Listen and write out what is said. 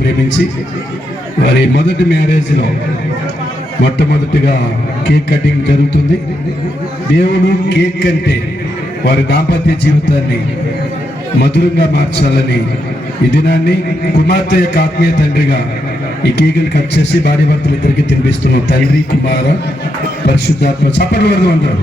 ప్రేమించి వారి మొదటి మ్యారేజ్లో మొట్టమొదటిగా కేక్ కటింగ్ జరుగుతుంది. దేవుడు కేక్ కంటే వారి దాంపత్య జీవితాన్ని మధురంగా మార్చాలని ఈ దినాన్ని కుమార్తె యొక్క ఆత్మీయ తండ్రిగా ఈ కేకులు కట్ చేసి భార్య భర్తలు ఇద్దరికి తినిపిస్తున్నాం. తండ్రి, కుమార, పరిశుద్ధాత్మ. చప్పట్లు వరకు అందరూ.